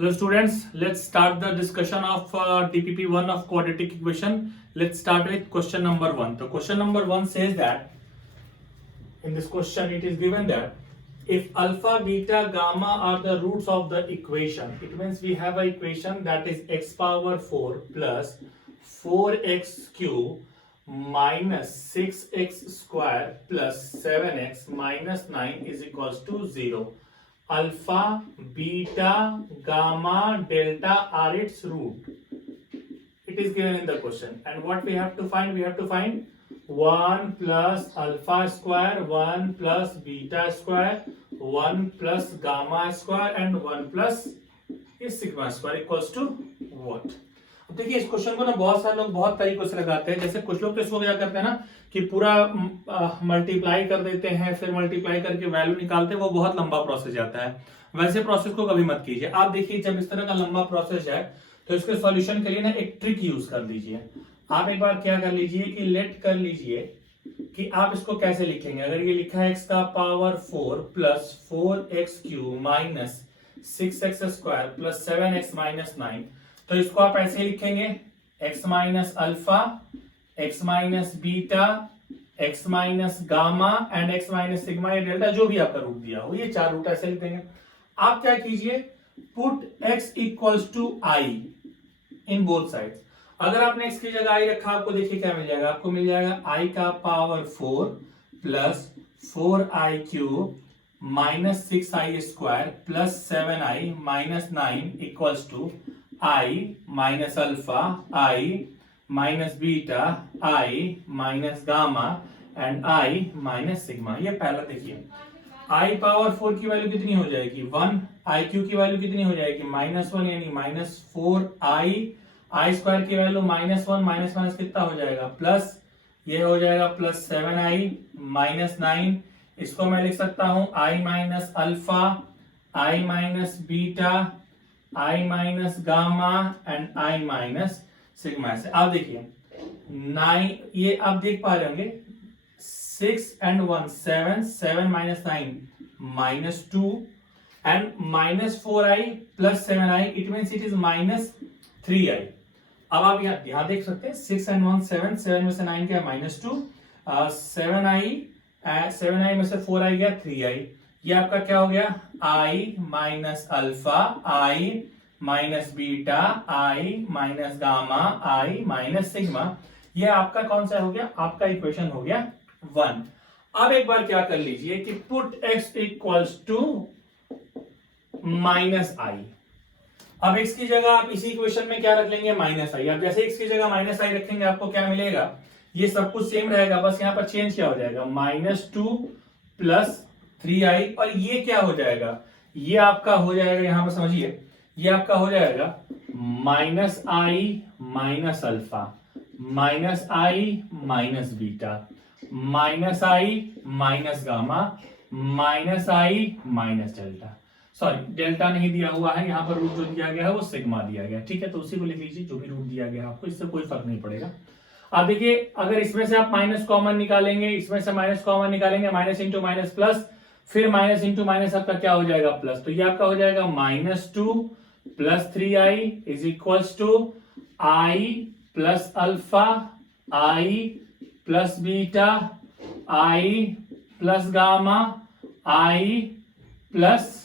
Hello students, let's start the discussion of TPP1 of quadratic equation. Let's start with question number 1. So question number 1 says that in this question it is given that if alpha, beta, gamma are the roots of the equation, it means we have an equation that is x power 4 plus 4x cube minus 6x square plus 7x minus 9 is equals to 0. Alpha, beta, gamma, delta are its root. It is given in the question. And what we have to find? We have to find 1 plus alpha square, 1 plus beta square, 1 plus gamma square and 1 plus sigma square equals to what? अब देखिए इस question को ना बहुत सारे लोग बहुत तरीकों से लगाते हैं. जैसे कुछ लोग तो इसको क्या करते हैं ना कि पूरा मल्टीप्लाई कर देते हैं, फिर मल्टीप्लाई करके वैल्यू निकालते हैं. वो बहुत लंबा प्रोसेस जाता है. वैसे प्रोसेस को कभी मत कीजिए. आप देखिए जब इस तरह का लंबा प्रोसेस है तो इसके सॉल्यूशन के लिए ना एक ट्रिक यूज कर लीजिए. आप एक बार क्या कर लीजिए कि लेट कर लीजिए कि आप इसको कैसे लिखेंगे. अगर ये लिखा है x का power 4 plus 4x cube minus 6x square plus 7x minus 9, तो इसको आप ऐसे लिखेंगे x minus alpha, x minus beta, x minus gamma and x minus sigma या डेल्टा, जो भी आपका रूट दिया हो, ये चार रूट ऐसे लिख देंगे. आप क्या कीजिए, put x equals to i in both sides. अगर आपने x की जगह i रखा, आपको देखिए क्या मिल जाएगा. आपको मिल जाएगा i का power 4 plus 4i cube minus 6i square plus 7i minus 9 equals to i minus alpha, i minus beta, i minus gamma and i minus sigma. ये पहला देखिए, i पावर 4 की वैल्यू कितनी हो जाएगी 1, i क्यू की value कितनी हो जाएगी माइनस 1 यानी माइनस 4i, i स्क्वायर की वैल्यू माइनस 1 माइनस माइनस कितना हो जाएगा प्लस, ये हो जाएगा प्लस 7i माइनस 9. इसको मैं लिख सकता हूं i minus alpha, i minus beta, i minus gamma and i minus sigma से. आप देखिए 9, ये आप देख पा रहे होंगे 6 and 1 7, 7 minus 9 minus 2 and minus 4i plus 7i, it means it is minus 3i. अब आप यहाँ देख सकते हैं 6 and 1 7, 7 में से 9 क्या माइनस 2, 7i में से 4i गया 3i. ये आपका क्या हो गया i minus alpha, i minus beta, i minus gamma, i minus sigma. ये आपका कौन सा हो गया, आपका इक्वेशन हो गया 1. अब एक बार क्या कर लीजिए कि put x equals to minus i. अब x की जगह आप इसी इक्वेशन में क्या रख लेंगे माइनस i. अब जैसे x की जगह माइनस i रखेंगे आपको क्या मिलेगा, ये सब कुछ सेम रहेगा, बस यहाँ पर चेंज क्या हो जाएगा माइनस 2 प्लस 3i. और ये क्या हो जाएगा, ये आपका हो जाएगा, यहां पर समझिए, ये आपका हो जाएगा minus i minus alpha, minus i minus beta, minus i minus gamma, minus i minus delta. Sorry delta नहीं दिया हुआ है, यहां पर रूट जो दिया गया है वो सिग्मा दिया गया है. ठीक है, तो उसी को लिख लीजिए, जो भी रूट दिया गया है आपको, इससे कोई फर्क नहीं पड़ेगा. अब देखिए अगर इसमें से आप माइनस कॉमन निकालेंगे, इसमें से माइनस कॉमन निकालेंगे, माइनस इंटू माइनस प्लस, फिर माइनस इंटू माइनस आपका क्या हो जाएगा प्लस. तो ये आपका हो जाएगा minus 2 plus 3i is equals to i plus alpha, i plus beta, i plus gamma, i plus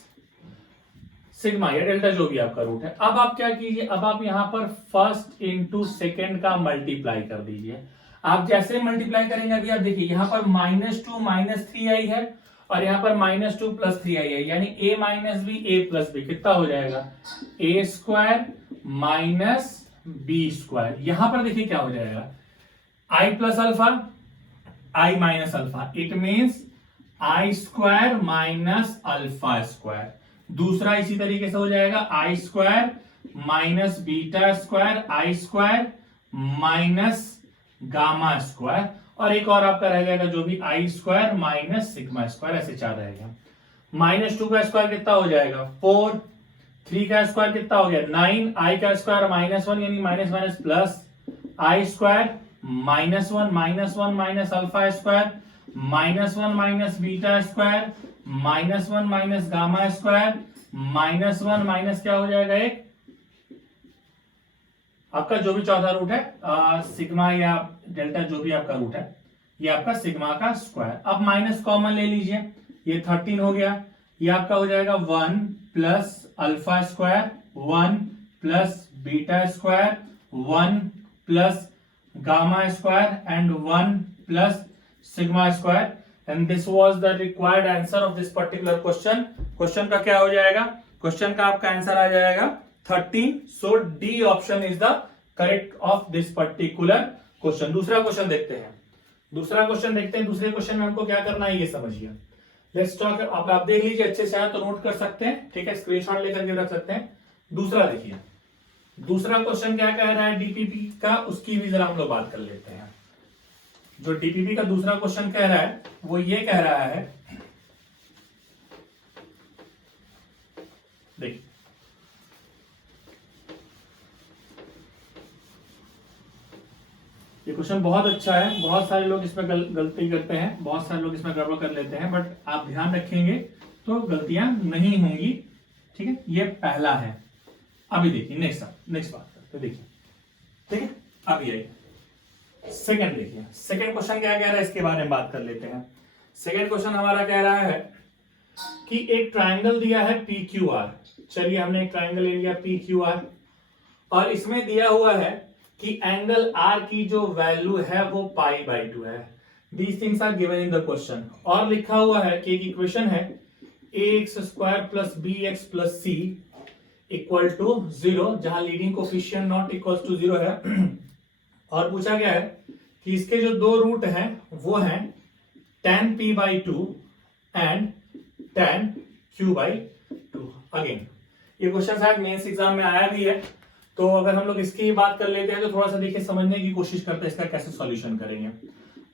sigma या डेल्टा, जो भी आपका रूट है. अब आप क्या कीजिए, अब आप यहां पर फर्स्ट इंटू सेकेंड का मल्टीप्लाई कर दीजिए. आप जैसे मल्टीप्लाई करेंगे, अभी आप देखिए यहां पर माइनस 2 माइनस 3i है और यहां पर माइनस 2 प्लस 3i है, यानी a minus b, a plus b कितना हो जाएगा a square minus b square. यहां पर देखिए क्या हो जाएगा i plus alpha, i minus alpha, it means i square minus alpha square. दूसरा इसी तरीके से हो जाएगा i square minus beta square, i square minus gamma square, और एक और आपका रह जाएगा जो भी i square minus sigma square. ऐसे चार रहेगा. माइनस 2 का स्क्वायर कितना हो जाएगा 4, 3 का स्क्वायर कितना हो गया 9, i का स्क्वायर माइनस 1 यानी minus minus plus, i square minus 1 minus alpha square -1 minus beta square -1 minus gamma square -1 minus क्या हो जाएगा, एक आपका जो भी चौथा रूट है सिग्मा या डेल्टा जो भी आपका रूट है, ये आपका सिग्मा का स्क्वायर। अब माइनस कॉमन ले लीजिए, ये 13 हो गया, ये आपका हो जाएगा 1 plus alpha square, 1 plus beta square, 1 plus gamma square and 1 plus sigma square. And this was the required answer of this particular question. Question का क्या हो जाएगा, क्वेश्चन का आपका आंसर आ जाएगा 13। So D option is the correct of this particular question. दूसरा question देखते हैं, दूसरा क्वेश्चन देखते हैं। दूसरे क्वेश्चन में हमको क्या करना है ये समझिए। लेट्स टॉक, आप देख लीजिए अच्छे से, तो नोट कर सकते हैं, ठीक है, स्क्रीनशॉट लेकर के रख सकते हैं। दूसरा देखिए, दूसरा क्वेश्चन क्या कह रहा है डीपीपी का, उसकी भी जरा हम लोग बात कर लेते हैं। जो डीपीपी का दूसरा क्वेश्चन कह रहा है वो ये कह रहा है, देखिए ये क्वेश्चन बहुत अच्छा है, बहुत सारे लोग इसमें गलती करते हैं, बहुत सारे लोग इसमें गड़बड़ कर लेते हैं, बट आप ध्यान रखेंगे तो गलतियां नहीं होंगी, ठीक है। ये पहला है। अभी देखिए नेक्स्ट बात करते, देखिए ठीक है। अभी आइए सेकंड, देखिए सेकंड क्वेश्चन क्या कह रहा है, इसके बारे में बात कर लेते हैं। सेकंड क्वेश्चन हमारा कह रहा है कि एक ट्राइंगल दिया है पी क्यू आर। चलिए हमने एक ट्राइंगल ले लिया पी क्यू आर, और इसमें दिया हुआ है कि एंगल आर की जो वैल्यू है वो π/2 है। These things are given in the question. और लिखा हुआ है कि एक इक्वेशन है ax² + bx + c = 0, जहां leading coefficient not equal to 0 है। और पूछा गया है कि इसके जो दो रूट हैं वो हैं tan p/2 and tan q/2। Again ये क्वेश्चन शायद मेंस एग्जाम में आया भी है, तो अगर हम लोग इसकी बात कर लेते हैं तो थोड़ा सा देखिए समझने की कोशिश करते हैं इसका कैसे सॉल्यूशन करेंगे।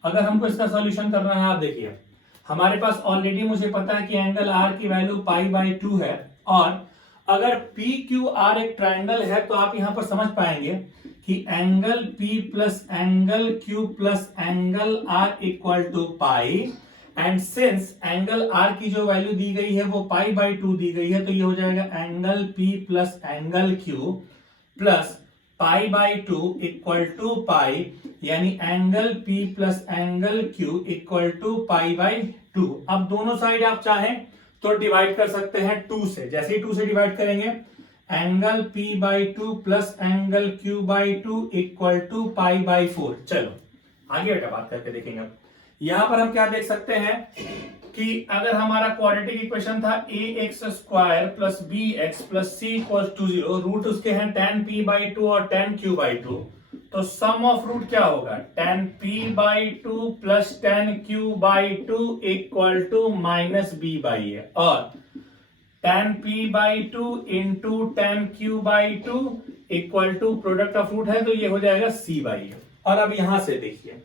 अगर हमको इसका सॉल्यूशन करना है, आप देखिए हमारे पास ऑलरेडी मुझे पता है कि एंगल आर की वैल्यू π/2 है, और अगर पी क्यू आर एक ट्राइंगल है तो आप यहां पर समझ पाएंगे कि angle P plus angle Q plus angle R equal to pi, and since angle R की जो वैल्यू दी गई है वो π/2 दी गई है, तो ये हो जाएगा angle P plus angle Q plus π/2 equal to pi, यानी angle P plus angle Q equal to π/2। अब दोनों साइड आप चाहें तो डिवाइड कर सकते हैं 2 से। जैसे ही 2 से डिवाइड करेंगे, angle P/2 plus angle Q/2 equal to π/4। चलो आगे बेटा बात करके देखेंगे। अब यहां पर हम क्या देख सकते हैं कि अगर हमारा क्वाड्रेटिक इक्वेशन था ax² + bx + c = 0, रूट उसके हैं tan p/2 और tan q/2, तो सम ऑफ रूट क्या होगा, tan p/2 plus tan q/2 equal to -b/a, और tan p/2 into tan q/2 equal to product of root है तो ये हो जाएगा c/a। और अब यहां से देखिए,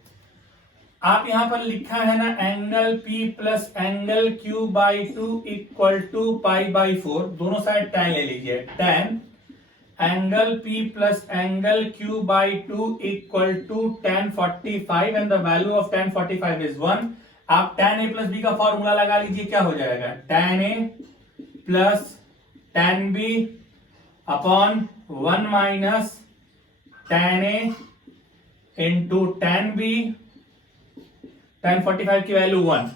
आप यहां पर लिखा है ना angle P plus angle Q/2 equal to π/4, दोनों साइड tan ले लीजिए, tan angle P plus angle Q/2 equal to tan 45, and the value of tan 45 is 1। आप tan a प्लस b का फॉर्मूला लगा लीजिए, क्या हो जाएगा, tan a plus tan b upon 1 minus tan a into tan b, tan 45 की value 1।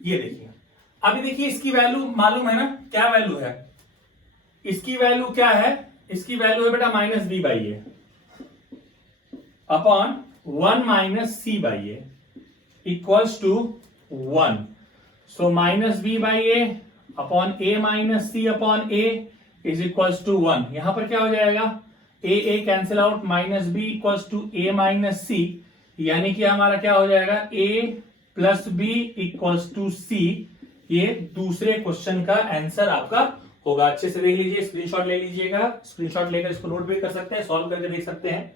ये देखिए, अभी देखिए इसकी वैल्यू मालूम है ना, क्या वैल्यू है इसकी, वैल्यू क्या है, इसकी वैल्यू है बेटा -b/a upon 1 minus c/a equals to 1। So -b/a upon a minus c upon a is equals to 1। यहां पर क्या हो जाएगा, a cancel out, -b equals to a minus c, यानी कि हमारा क्या हो जाएगा, a plus b equals to c। ये दूसरे क्वेश्चन का आंसर आपका होगा। अच्छे से देख लीजिए, स्क्रीनशॉट ले लीजिएगा, स्क्रीनशॉट लेकर इसको नोट भी कर सकते हैं, सॉल्व करके देख सकते हैं।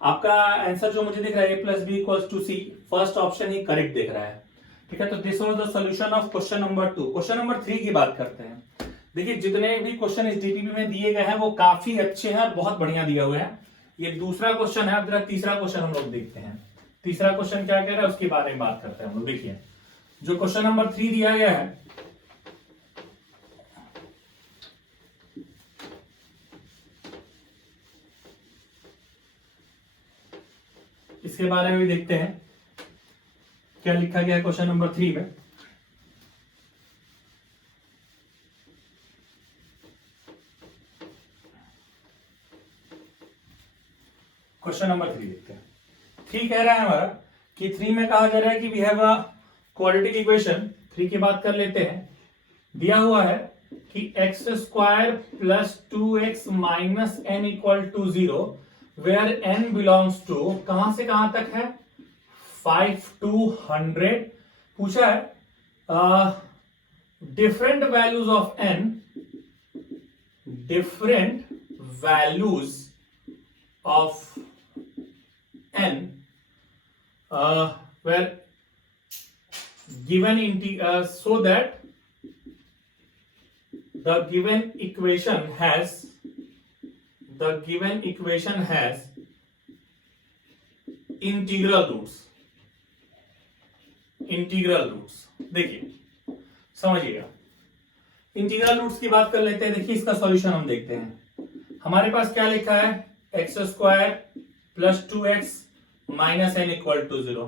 आपका आंसर जो मुझे दिख रहा है a plus b equals to c, first option ही करेक्ट दिख रहा है, ठीक है। तो this was the solution of question number 2। Question number 3 की बात करते हैं। देखिए जितने भी क्वेश्चन इस डीपीपी में दिए गए हैं वो काफी अच्छे हैं और बहुत बढ़िया दिए हुए हैं। ये दूसरा क्वेश्चन है। अब जरा तीसरा क्वेश्चन हम लोग देखते हैं। तीसरा क्वेश्चन क्या कह रहा है उसके बारे में बात करते हैं हम लोग। देखिए जो क्वेश्चन नंबर 3 दिया गया है, इसके बारे में भी देखते हैं क्या लिखा गया है क्वेश्चन नंबर 3 में। क्वेश्चन नंबर 3 देखते हैं। 3 कह रहा है हमारा कि 3 में कहा जा रहा है कि we have a quadratic equation. 3 की बात कर लेते हैं। दिया हुआ है कि x square plus 2x minus n equal to 0 where n belongs to, कहां से कहां तक है, 5 to 100। पूछा है different values of n, different values of n where given so that the given equation has integral roots। देखिए समझिएगा, integral roots की बात कर लेते हैं। देखिए इसका सॉल्यूशन हम देखते हैं। हमारे पास क्या लिखा है, x square plus 2x minus n equal to 0।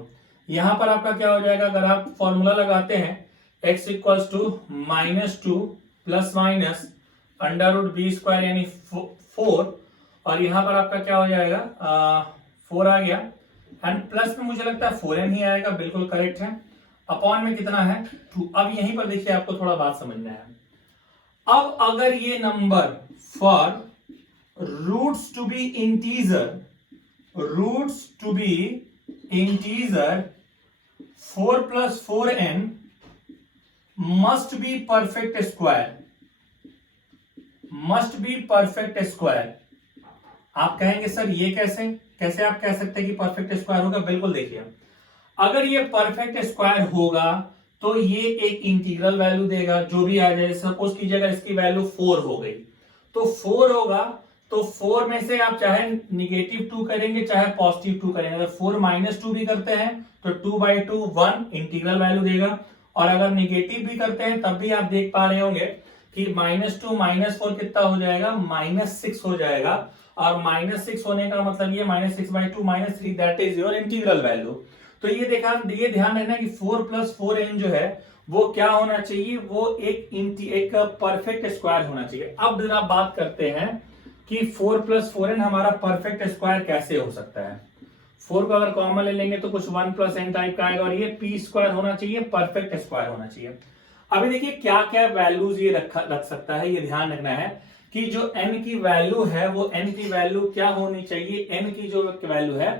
यहां पर आपका क्या हो जाएगा, अगर आप फॉर्मूला लगाते हैं x equals to -2 plus minus under root b square यानी 4, और यहां पर आपका क्या हो जाएगा 4 आ गया, एंड प्लस में मुझे लगता है 4n ही आएगा, बिल्कुल करेक्ट है। अपॉन में कितना है 2। अब यहीं पर देखिए आपको थोड़ा बात समझना है। अब अगर ये number for roots to be integer 4 plus 4n must be perfect square। आप कहेंगे सर ये कैसे आप कह सकते हैं कि परफेक्ट स्क्वायर होगा। बिल्कुल देखिए, अगर ये परफेक्ट स्क्वायर होगा तो ये एक इंटीग्रल वैल्यू देगा, जो भी आ जाए। सपोज कीजिएगा इसकी वैल्यू 4 हो गई, तो 4 होगा, तो 4 में से आप चाहे -2 करेंगे चाहे +2 करेंगे। अगर 4 -2 भी करते हैं तो 2/2 1 इंटीग्रल वैल्यू देगा, और अगर निगेटिव भी करते हैं तब भी आप देख पा रहे होंगे कि -2 -4 कितना हो जाएगा, -6 हो जाएगा। और -6 होने का मतलब ये -6/2 -3 that is your integral value. तो ये ध्यान रखना कि 4 + 4n जो है वो क्या होना चाहिए, वो एक परफेक्ट स्क्वायर होना चाहिए। अब जरा बात करते हैं कि 4 + 4n हमारा परफेक्ट स्क्वायर कैसे हो सकता है। 4 को अगर कॉमन ले लेंगे तो कुछ 1 + n टाइप का आएगा, और ये p² होना चाहिए, परफेक्ट स्क्वायर होना चाहिए। अभी देखिए क्या क्या वैल्यूज ये रख सकता है, ये ध्यान रखना है कि जो n की वैल्यू है वो n की वैल्यू क्या होनी चाहिए, n की जो वैल्यू है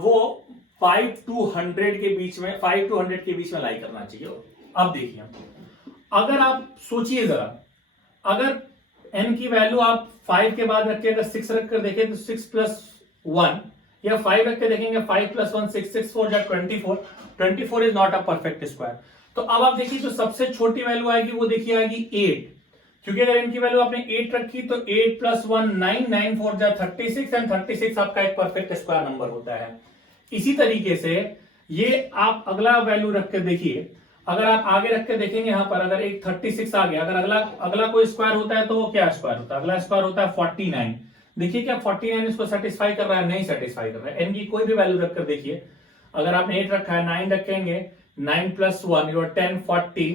वो 5 to 100 के बीच में, 5 to 100 के बीच में लाई करना चाहिए। अब देखिए, अगर आप सोचिए जरा, अगर n की वैल्यू आप 5 के बाद रख के अगर 6 रख कर देखें तो 6 + 1, या 5 रख के देखेंगे 5 + 1 6, 6 4 जा 24 is not a perfect square. तो अब आप देखिए जो सबसे छोटी वैल्यू आएगी वो देखिए आएगी 8, क्योंकि अगर n की वैल्यू आपने 8 रखी तो 8 + 1 9, 9 4 जा 36, एंड 36 आपका एक परफेक्ट स्क्वायर नंबर होता है। इसी तरीके से ये आप अगला वैल्यू रख के देखिए, अगर आप आगे रख के देखेंगे यहां पर अगर एक 36 आ गया, अगर अगला कोई स्क्वायर होता है तो वो क्या स्क्वायर होता है, अगला स्क्वायर होता है 49। देखिए क्या 49 इसको सेटिस्फाई कर रहा है, नहीं सेटिस्फाई कर रहा है। n की कोई भी वैल्यू रखकर देखिए, अगर आपने 8 रखा है 9 रखेंगे, 9 + 1 योर 10 40,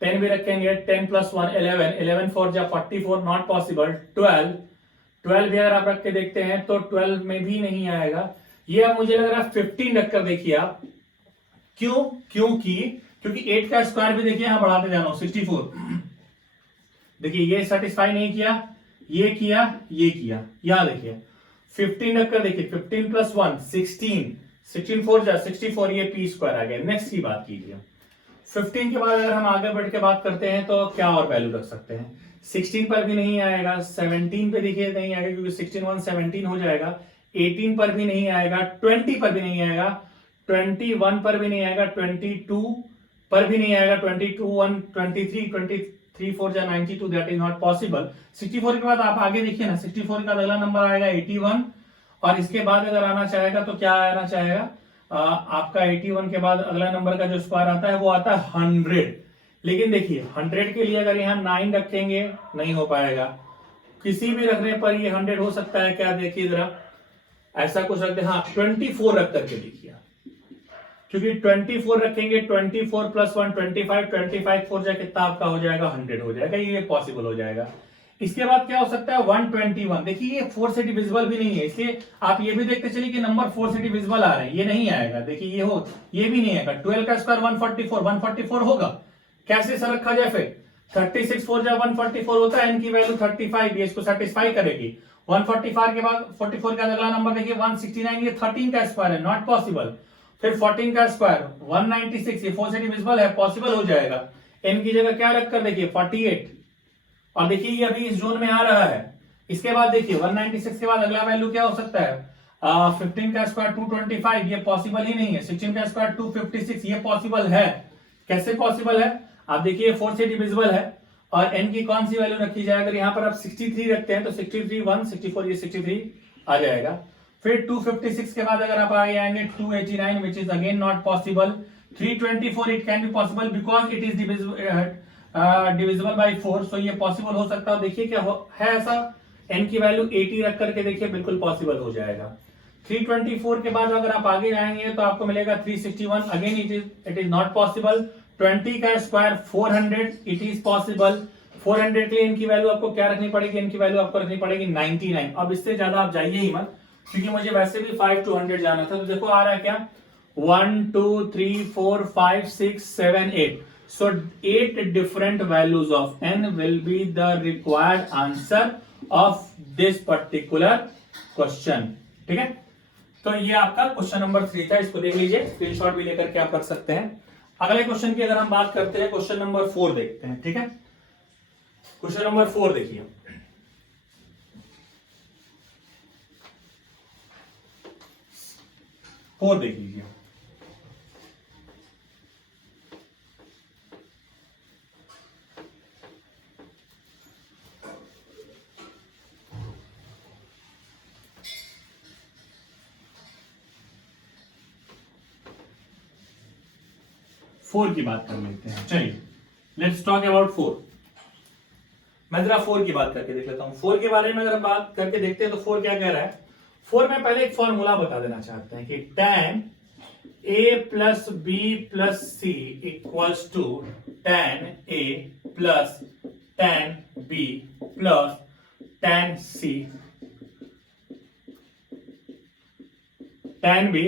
10 भी रखेंगे 10 + 1 11, 11 4 जा 44 नॉट पॉसिबल। 12 भी अगर आप रख के देखते हैं तो 12 में भी नहीं आएगा। ये अब मुझे लग रहा है 15 रखकर देखिए आप, क्योंकि 8 का स्क्वायर भी देखिए यहां बढ़ाते जाना 64। देखिए ये सेटिस्फाई नहीं किया, ये किया, ये किया, यहां देखिए 15 रखकर देखिए 15 + 1 16, 16 4 जा 64, ये p² आ गया। नेक्स्ट की बात कीजिए, 15 के बाद अगर हम आगे बढ़ के बात करते हैं तो क्या और वैल्यू रख सकते हैं। 16 पर भी नहीं आएगा, 17 पे देखिए नहीं आएगा क्योंकि 16 1 17 हो जाएगा, 18 पर भी नहीं आएगा, 20 पर भी नहीं आएगा, 21 पर भी नहीं आएगा, 22 पर भी नहीं आएगा, 22 1 23 4 जा 92 दैट इज नॉट पॉसिबल। 64 के बाद आप आगे देखिए ना, 64 का अगला नंबर आएगा 81, और इसके बाद अगर आना चाहेगा तो क्या आना चाहेगा, आपका 81 के बाद अगला नंबर का जो स्क्वायर आता है वो आता है 100। लेकिन देखिए 100 के लिए अगर यहाँ 9 रखेंगे नहीं हो पाएगा, किसी भी रखने पर ये 100 हो सकता है क्या, देखिए जरा ऐसा कुछ रखते हैं, हाँ 24 रख करके देखिए, क्योंकि 24 रखेंगे, 24 प्लस 1 25, 25 4 जाए कितना आपका हो जाएगा 100 हो जाएगा, ये पॉसिबल हो जाएगा। इसके बाद क्या हो सकता है 121, देखिए ये 4 से डिविजिबल भी नहीं है, इसलिए आप ये भी देखते चलिए कि नंबर 4 से डिविजिबल आ रहे हैं, ये नहीं आएगा, देखिए ये भी नहीं आएगा। 12 का स्क्वायर 144 होगा, कैसे सर रखा जाए फिर, 36 4 जा 144 होता है, n की वैल्यू 35, ये इसको सेटिस्फाई करेगी। 144 के बाद 44 का अगला नंबर देखिए 169, ये 13 का स्क्वायर है, नॉट पॉसिबल। फिर 14 का स्क्वायर 196, ये 4 से डिविजिबल है, पॉसिबल हो जाएगा। n की जगह क्या रखकर देखिए 48, और देखिए ये अभी इस जोन में आ रहा है। इसके बाद देखिए 196 के बाद अगला वैल्यू क्या हो सकता है, 15 का स्क्वायर 225, ये पॉसिबल ही नहीं है। 16 का स्क्वायर 256, ये पॉसिबल है। कैसे पॉसिबल है, आप देखिए 4 से डिविजिबल है, और n की कौन सी वैल्यू रखी जाए, अगर यहाँ पर आप 63 रखते हैं तो 63 164, ये 63 आ जाएगा। फिर 256 के बाद अगर आप आगे आएंगे 289, which is again not possible. 324 it can be possible because it is divisible by 4, सो ये पॉसिबल हो सकता है। देखिए क्या है ऐसा, n की वैल्यू 80 रख करके देखिए बिल्कुल पॉसिबल हो जाएगा। 324 के बाद अगर आप आगे आएंगे तो आपको मिलेगा 361, again it is not possible. 20 का स्क्वायर 400, इट इज पॉसिबल। 400 के लिए इनकी वैल्यू आपको क्या रखनी पड़ेगी, इनकी वैल्यू आपको रखनी पड़ेगी 99। अब इससे ज्यादा आप जाइए ही मत, क्योंकि मुझे वैसे भी 5 to 100 जाना था। तो देखो आ रहा है क्या, 1 2 3 4 5 6 7 8, so 8 different values of n will be the required answer of this particular question। ठीक है, तो ये आपका क्वेश्चन नंबर 3 था, इसको देख लीजिए, स्क्रीनशॉट भी लेकर के आप रख सकते हैं। अगले क्वेश्चन की अगर हम बात करते हैं, क्वेश्चन नंबर 4 देखते हैं। ठीक है, क्वेश्चन नंबर 4 देखिए, देख लीजिए। फोर की बात कर लेते हैं, चलिए लेट्स टॉक अबाउट 4। मैं जरा 4 की बात करके देख लेता हूं। 4 के बारे में अगर हम बात करके देखते हैं तो 4 क्या कह रहा है। 4 में पहले एक फॉर्मूला बता देना चाहते हैं कि tan a plus b plus c equals to tan a plus tan b plus tan c, tan b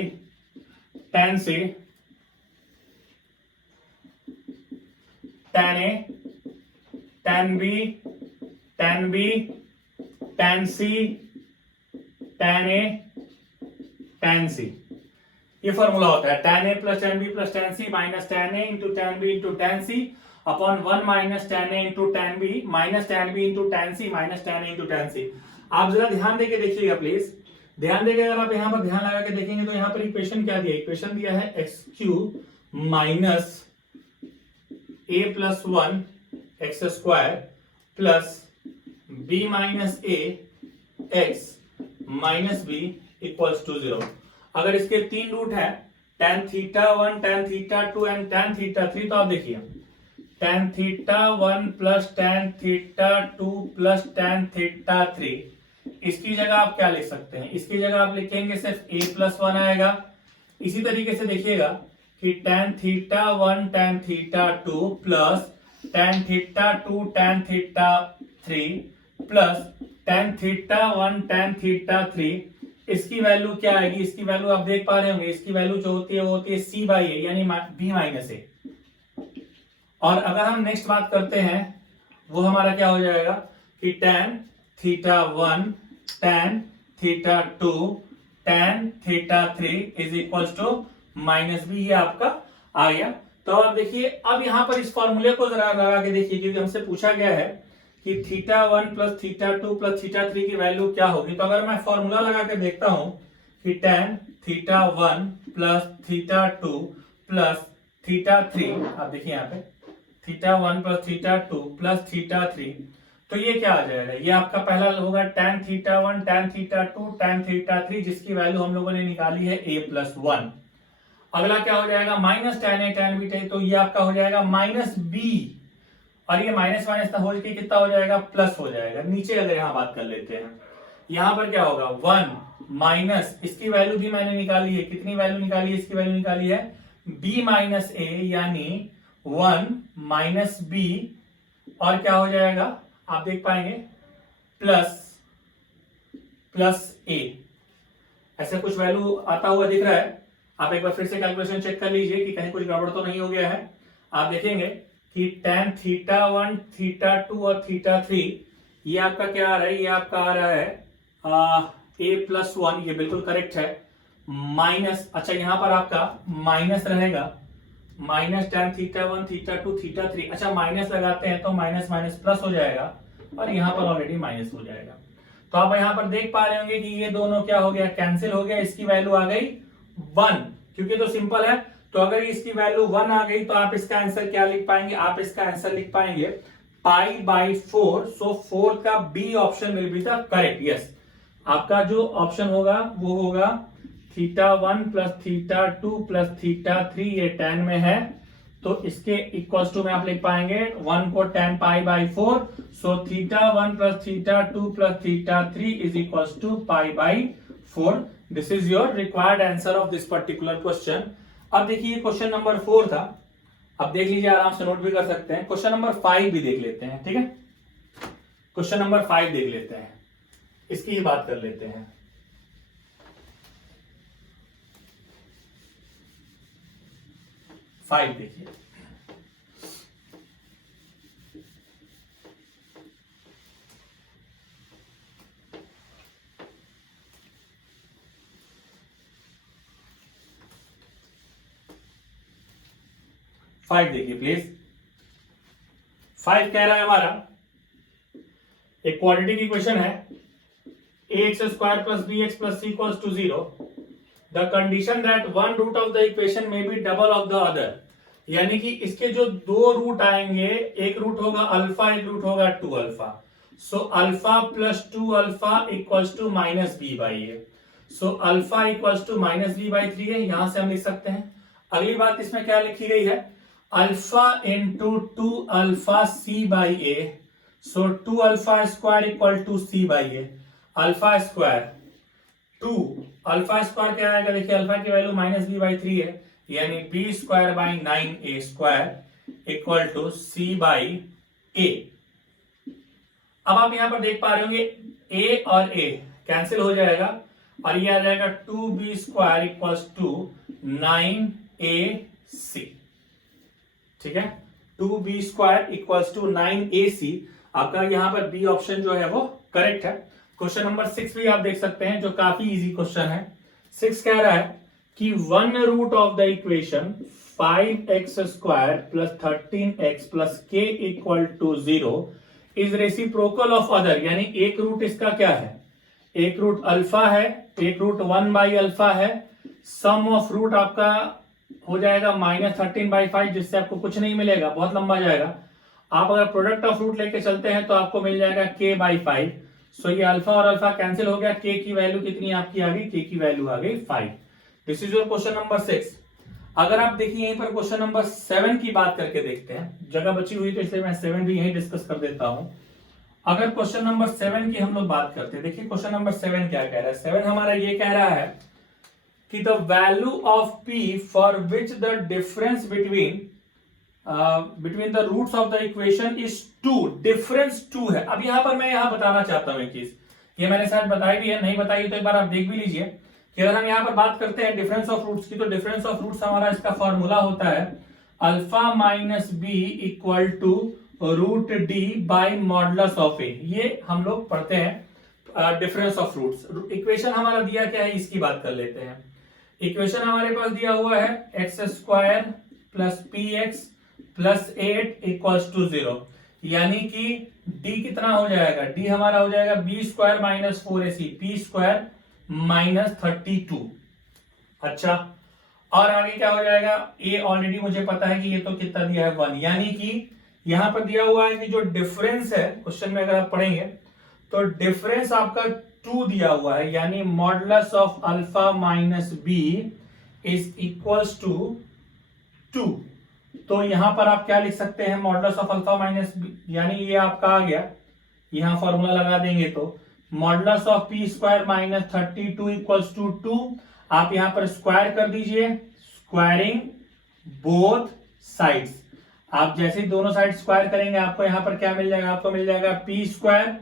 tan c tan a tan b tan b tan c tan a tan c, ये formula होता है। tan a plus tan b plus tan c minus tan a into tan b into tan c upon 1 minus tan a into tan b minus tan b into tan c minus tan a into tan c। आप जरा ध्यान देके देखिएगा please, ध्यान देके अगर आप यहाँ पर ध्यान लगा के देखेंगे तो यहाँ पर इक्वेशन क्या दिया, इक्वेशन दिया है x cube minus a plus 1 x square plus b minus a x minus b equals to 0। अगर इसके 3 रूट है, tan theta 1 tan theta 2 and tan theta 3, तो आप देखिए tan theta 1 plus tan theta 2 plus tan theta 3, इसकी जगह आप क्या लिख सकते हैं, इसकी जगह आप लिखेंगे सिर्फ a प्लस 1 आएगा। इसी तरीके से देखिएगा कि tan theta 1 tan theta 2 plus tan theta 2 tan theta 3 plus tan theta 1 tan theta 3, इसकी वैल्यू क्या आएगी, इसकी वैल्यू आप देख पा रहे होंगे, इसकी वैल्यू जो होती है वो होती है c बाई ए यानी b माइनस ए। और अगर हम नेक्स्ट बात करते हैं वो हमारा क्या हो जाएगा कि tan theta 1 tan theta 2 tan theta 3 is equals to minus b, ये आपका आ गया। तो अब देखिए, अब यहां पर इस फॉर्मूले को जरा लगा के देखिए, क्योंकि हमसे पूछा गया है कि theta 1 plus theta 2 plus theta 3 की वैल्यू क्या होगी। तो अगर मैं फॉर्मूला लगा के देखता हूं कि tan theta 1 plus theta 2 plus theta 3, आप देखिए यहाँ पे theta 1 plus theta 2 plus theta 3, तो ये क्या आ जाएगा, ये आपका पहला होगा tan theta 1 tan theta 2 tan theta 3, जिसकी वैल्यू हम लोगों ने निकाली है a प्लस 1। अगला क्या हो जाएगा माइनस टेन ए टेन बी टेन, तो ये आपका हो जाएगा माइनस बी, और ये माइनस माइनस हो के कितना हो जाएगा प्लस हो जाएगा। नीचे अगर यहाँ बात कर लेते हैं, यहाँ पर क्या होगा 1 माइनस, इसकी वैल्यू भी मैंने निकाली है, कितनी वैल्यू निकाली है, इसकी वैल्यू निकाली है b माइनस ए, यानी 1 माइनस बी, और क्या हो जाएगा आप देख पाएंगे प्लस ए, ऐसे कुछ वैल्यू आता हुआ दिख रहा है। आप एक बार फिर से कैलकुलेशन चेक कर लीजिए कि कहीं कुछ गड़बड़ तो नहीं हो गया है। आप देखेंगे कि tan थीटा 1 थीटा 2 और थीटा 3 ये आपका क्या आ रहा है, ये आपका आ रहा है a+1, ये बिल्कुल करेक्ट है, माइनस, अच्छा यहां पर आपका माइनस रहेगा, minus tan theta 1 theta 2 theta 3, अच्छा माइनस लगाते हैं तो माइनस माइनस प्लस हो जाएगा, और यहां पर ऑलरेडी माइनस हो जाएगा। तो आप यहां पर देख पा रहे होंगे कि ये दोनों क्या हो गया, कैंसिल हो गया, इसकी वैल्यू आ गई 1, क्योंकि तो सिंपल है। तो अगर इसकी वैल्यू 1 आ गई तो आप इसका आंसर क्या लिख पाएंगे, आप इसका आंसर लिख पाएंगे π/4। सो 4 का b option will be the correct. Yes, आपका जो ऑप्शन होगा वो होगा theta 1 plus theta 2 plus theta 3, ये tan में है, तो इसके इक्वल टू में आप लिख पाएंगे 1 को tan π/4। So theta 1 plus theta 2 plus theta 3 is equal to π/4। This is your required answer of this particular question. अब देखिए क्वेश्चन नंबर 4 था, अब देख लीजिए, आराम से नोट भी कर सकते हैं। क्वेश्चन नंबर 5 भी देख लेते हैं, ठीक है, क्वेश्चन नंबर 5 देख लेते हैं, इसकी ही बात कर लेते हैं। फाइव देखिए, फाइव देखिए प्लीज। 5 कह रहा है हमारा एक क्वाड्रेटिक इक्वेशन है, ax² plus bx plus c equals to 0, the condition that one root of the equation may be double of the other, यानी कि इसके जो दो रूट आएंगे, एक रूट होगा अल्फा, एक रूट होगा 2 alpha. So alpha plus 2 alpha equals to minus b by a. So alpha equals to minus b by 3 है, यहां से हम लिख सकते हैं। अगली बात इसमें क्या लिखी गई है, alpha into 2 alpha c by a. So 2 alpha square equal to C by a. Alpha square 2 alpha square क्या आएगा, देखिए अल्फा की वैल्यू माइनस बी बाई 3 है, यानी B square by 9 A square equal to C by A. अब आप यहां पर देख पा रहे होंगे ए और ए कैंसिल हो जाएगा, और ये आ जाएगा 2b square equals to 9ac, ठीक है, 2b square equals to 9ac। आपका यहां पर बी ऑप्शन जो है वो करेक्ट है। क्वेश्चन नंबर 6 भी आप देख सकते हैं, जो काफी इजी क्वेश्चन है। 6 कह रहा है कि one root of the equation 5x² plus 13x plus k equal to 0 is reciprocal of other, यानी एक रूट इसका क्या है, एक रूट अल्फा है, एक रूट 1/अल्फा है। सम ऑफ रूट आपका हो जाएगा -13/5, जिससे आपको कुछ नहीं मिलेगा, बहुत लंबा जाएगा। आप अगर प्रोडक्ट ऑफ रूट लेके चलते हैं तो आपको मिल जाएगा k/5। सो ये अल्फा और अल्फा कैंसिल हो गया, k की वैल्यू कितनी आपकी आ गई, k की वैल्यू आ गई 5। This is your question number 6। अगर आप देखिए यहीं पर क्वेश्चन नंबर 7 की बात करके देखते हैं, जगह बची हुई तो इसलिए मैं 7 भी यहीं डिस्कस कर देता हूं। अगर क्वेश्चन नंबर 7 की हम लोग बात करते हैं, देखिए क्वेश्चन नंबर 7 क्या कह रहा है। 7 हमारा ये कह रहा है कि the value of p for which the difference between the roots of the equation is 2, difference 2 है। अब यहां पर मैं यहां बताना चाहता हूं एक चीज, ये मैंने शायद बताई भी है, नहीं बताई तो एक बार आप देख भी लीजिए कि अगर हम यहां पर बात करते हैं डिफरेंस ऑफ रूट्स की, तो डिफरेंस ऑफ रूट्स हमारा इसका फॉर्मूला होता है alpha minus B equal to root D by modulus of A. ये हम लोग पढ़ते हैं डिफरेंस ऑफ रूट्स। इक्वेशन हमारा दिया क्या है, इसकी बात कर लेते हैं। इक्वेशन हमारे पास दिया हुआ है x² plus px plus 8 equals to 0, यानी कि d कितना हो जाएगा, d हमारा हो जाएगा b² minus 4ac, p² minus 32। अच्छा, और आगे क्या हो जाएगा, a ऑलरेडी मुझे पता है कि ये तो कितना दिया है 1, यानी कि यहां पर दिया हुआ है कि जो डिफरेंस है क्वेश्चन में अगर आप पढ़ेंगे तो डिफरेंस आपका 2 दिया हुआ है, यानी modulus of alpha minus b is equals to 2। तो यहां पर आप क्या लिख सकते हैं, modulus of alpha minus b, यानी ये आपका आ गया, यहां फॉर्मूला लगा देंगे तो modulus of p square minus 32 equals to 2। आप यहां पर स्क्वायर कर दीजिए, स्क्वायरिंग बोथ साइड्स। आप जैसे ही दोनों साइड स्क्वायर करेंगे आपको यहां पर क्या मिल जाएगा, आपको मिल जाएगा p square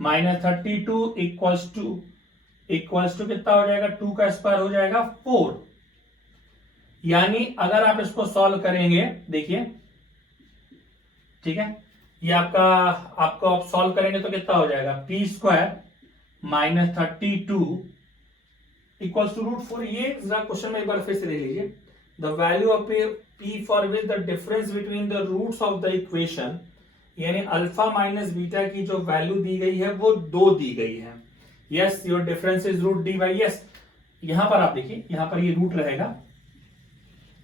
minus 32 equals to कितना हो जाएगा, 2 का स्क्वायर हो जाएगा 4। यानी अगर आप इसको सॉल्व करेंगे, देखिए ठीक है, ये आपको आप सॉल्व करेंगे तो कितना हो जाएगा, p square minus 32 equals to √4। ये क्वेश्चन में एक बार फिर से देख लीजिए, the value of p for which the difference between the roots of the equation, यानी अल्फा माइनस बीटा की जो वैल्यू दी गई है वो 2 दी गई है। Yes, your difference is root D by, yes यहां पर आप देखिए, यहां पर ये रूट रहेगा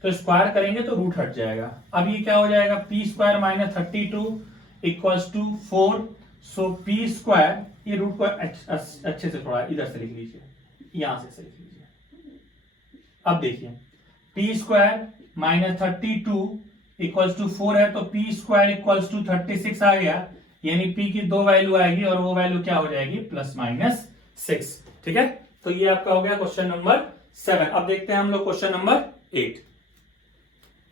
तो स्क्वायर करेंगे तो रूट हट जाएगा। अब ये क्या हो जाएगा, p square minus 32 equals to 4। So p square, ये रूट को अच्छे से थोड़ा इधर से लिख लीजिए, यहां से लिख लीजिए। अब देखिए p square minus 32 equals to 4 है, तो पी स्क्वायर इक्वल्स टू 36 आ गया, यानी पी की 2 वैल्यू आएगी और वो वैल्यू क्या हो जाएगी, प्लस माइनस 6। ठीक है, तो ये आपका हो गया क्वेश्चन नंबर 7। अब देखते हैं हम लोग क्वेश्चन नंबर 8।